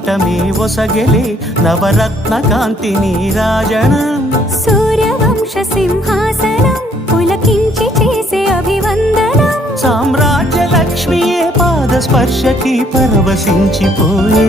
కూటమి ఒసగెలే నవరత్న కాంతి నీరాజనం సూర్యవంశ సింహాసనం పులకించి చేసే అభివందనం సామ్రాజ్య లక్ష్మియే పాద స్పర్శకి పరవశించిపోయే